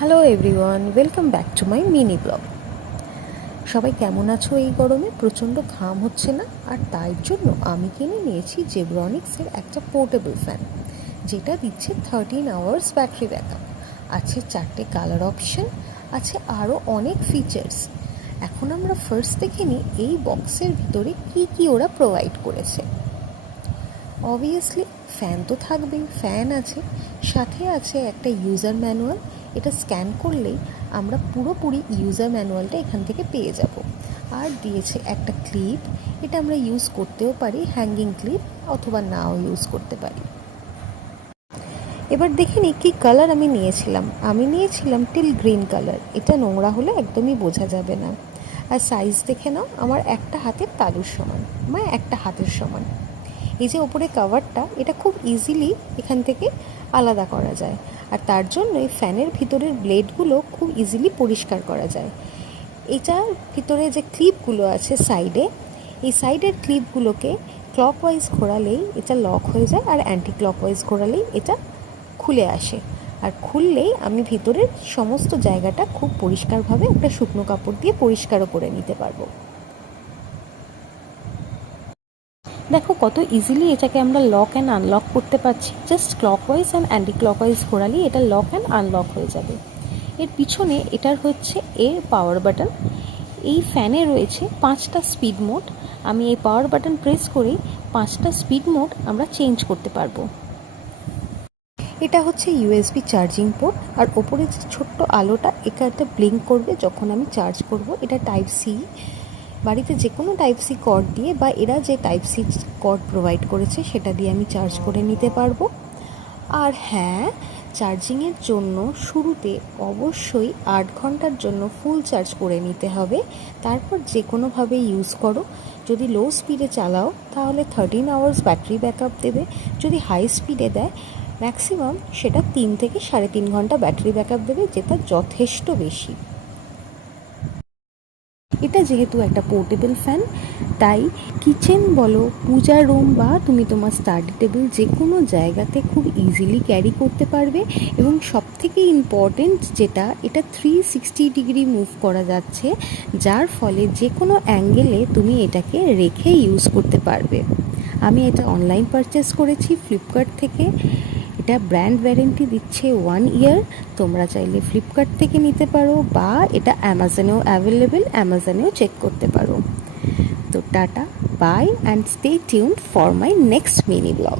Hello everyone, welcome back to my mini blog. সবাই কেমন আছো? এই গরমে প্রচণ্ড ঘাম হচ্ছে না? আর তাই জন্য আমি কিনে নিয়েছি জেব্রনিক্সের একটা পোর্টেবল ফ্যান, যেটা দিচ্ছে 13 আওয়ার্স ব্যাটারি ব্যাকআপ। আছে 4টে কালার অপশন, আছে আরও অনেক ফিচার্স। এখন আমরা ফার্স্ট দেখে নিই এই বক্সের ভিতরে কি কি ওরা প্রোভাইড করেছে। অবভিয়াসলি ফ্যান তো থাকবেই, ফ্যান আছে, সাথে আছে একটা ইউজার ম্যানুয়াল। এটা স্ক্যান করলেই আমরা পুরোপুরি ইউজার ম্যানুয়ালটা এখান থেকে পেয়ে যাব। আর দিয়েছে একটা ক্লিপ, এটা আমরা ইউজ করতেও পারি, হ্যাঙ্গিং ক্লিপ, অথবা নাও ইউজ করতে পারি। এবার দেখে নিই কী কালার আমি নিয়েছিলাম টিল গ্রিন কালার। এটা নোংরা হলে একদমই বোঝা যাবে না। আর সাইজ দেখে নাও, আমার একটা হাতের তালুর সমান, মানে একটা হাতের সমান। এই যে ওপরে কভারটা, এটা খুব ইজিলি এখান থেকে আলাদা করা যায়, আর তার জন্যই ফ্যানের ভিতরের ব্লেডগুলো খুব ইজিলি পরিষ্কার করা যায়। এটার ভিতরে যে ক্লিপগুলো আছে সাইডে, এই সাইডের ক্লিপগুলোকে ক্লকওয়াইজ ঘোরালেই এটা লক হয়ে যায়, আর অ্যান্টি ক্লকওয়াইজ ঘোরালেই এটা খুলে আসে। আর খুললেই আমি ভিতরের সমস্ত জায়গাটা খুব পরিষ্কারভাবে একটা শুকনো কাপড় দিয়ে পরিষ্কারও করে নিতে পারবো। দেখো কত ইজিলি এটাকে আমরা লক অ্যান্ড আনলক করতে পারছি। Just clockwise and anti clockwise ঘোরালেই এটা লক অ্যান্ড আনলক হয়ে যাবে। এর পিছনে এটার হচ্ছে এর পাওয়ার বাটন। এই ফ্যানে রয়েছে 5টা স্পিড মোড। আমি এই পাওয়ার বাটন প্রেস করেই 5টা স্পিড মোড আমরা চেঞ্জ করতে পারবো। এটা হচ্ছে ইউএসবি চার্জিং পোর্ট, আর ওপরে যে ছোট্ট আলোটা, এটা ব্লিঙ্ক করবে যখন আমি চার্জ করব। এটা টাইপ সি, বাড়িতে যে কোনো টাইপ সি কর্ড দিয়ে বা এরা যে টাইপ সি কর্ড প্রোভাইড করেছে সেটা দিয়ে আমি চার্জ করে নিতে পারবো। আর হ্যাঁ, চার্জিংয়ের জন্য শুরুতে অবশ্যই 8 ঘন্টার জন্য ফুল চার্জ করে নিতে হবে। তারপর যে কোনোভাবে ইউজ করো। যদি লো স্পিডে চালাও তাহলে 13 আওয়ার্স ব্যাটারি ব্যাকআপ দেবে। যদি হাই স্পিডে দেয় ম্যাক্সিমাম সেটা 3 থেকে 3.5 ঘন্টা ব্যাটারি ব্যাকআপ দেবে, যেটা যথেষ্ট বেশি। এটা যেহেতু একটা পোর্টেবল ফ্যান, তাই কিচেন বলো, পূজা রুম বা তুমি তোমার স্টাডি টেবিল, যে কোনো জায়গাতে খুব ইজিলি ক্যারি করতে পারবে। এবং সবথেকে ইম্পর্টেন্ট যেটা, এটা 360 ডিগ্রি মুভ করা যাচ্ছে, যার ফলে যে কোনো অ্যাঙ্গেলে তুমি এটাকে রেখে ইউজ করতে পারবে। আমি এটা অনলাইন পারচেস করেছি ফ্লিপকার্ট থেকে। এটা ব্র্যান্ড ওয়ারেন্টি দিচ্ছে 1 ইয়ার। তোমরা চাইলে ফ্লিপকার্ট থেকে নিতে পারো, বা এটা অ্যামাজনেও অ্যাভেলেবেল, অ্যামাজনেও চেক করতে পারো। তো tata, bye, and stay tuned for my next mini blog.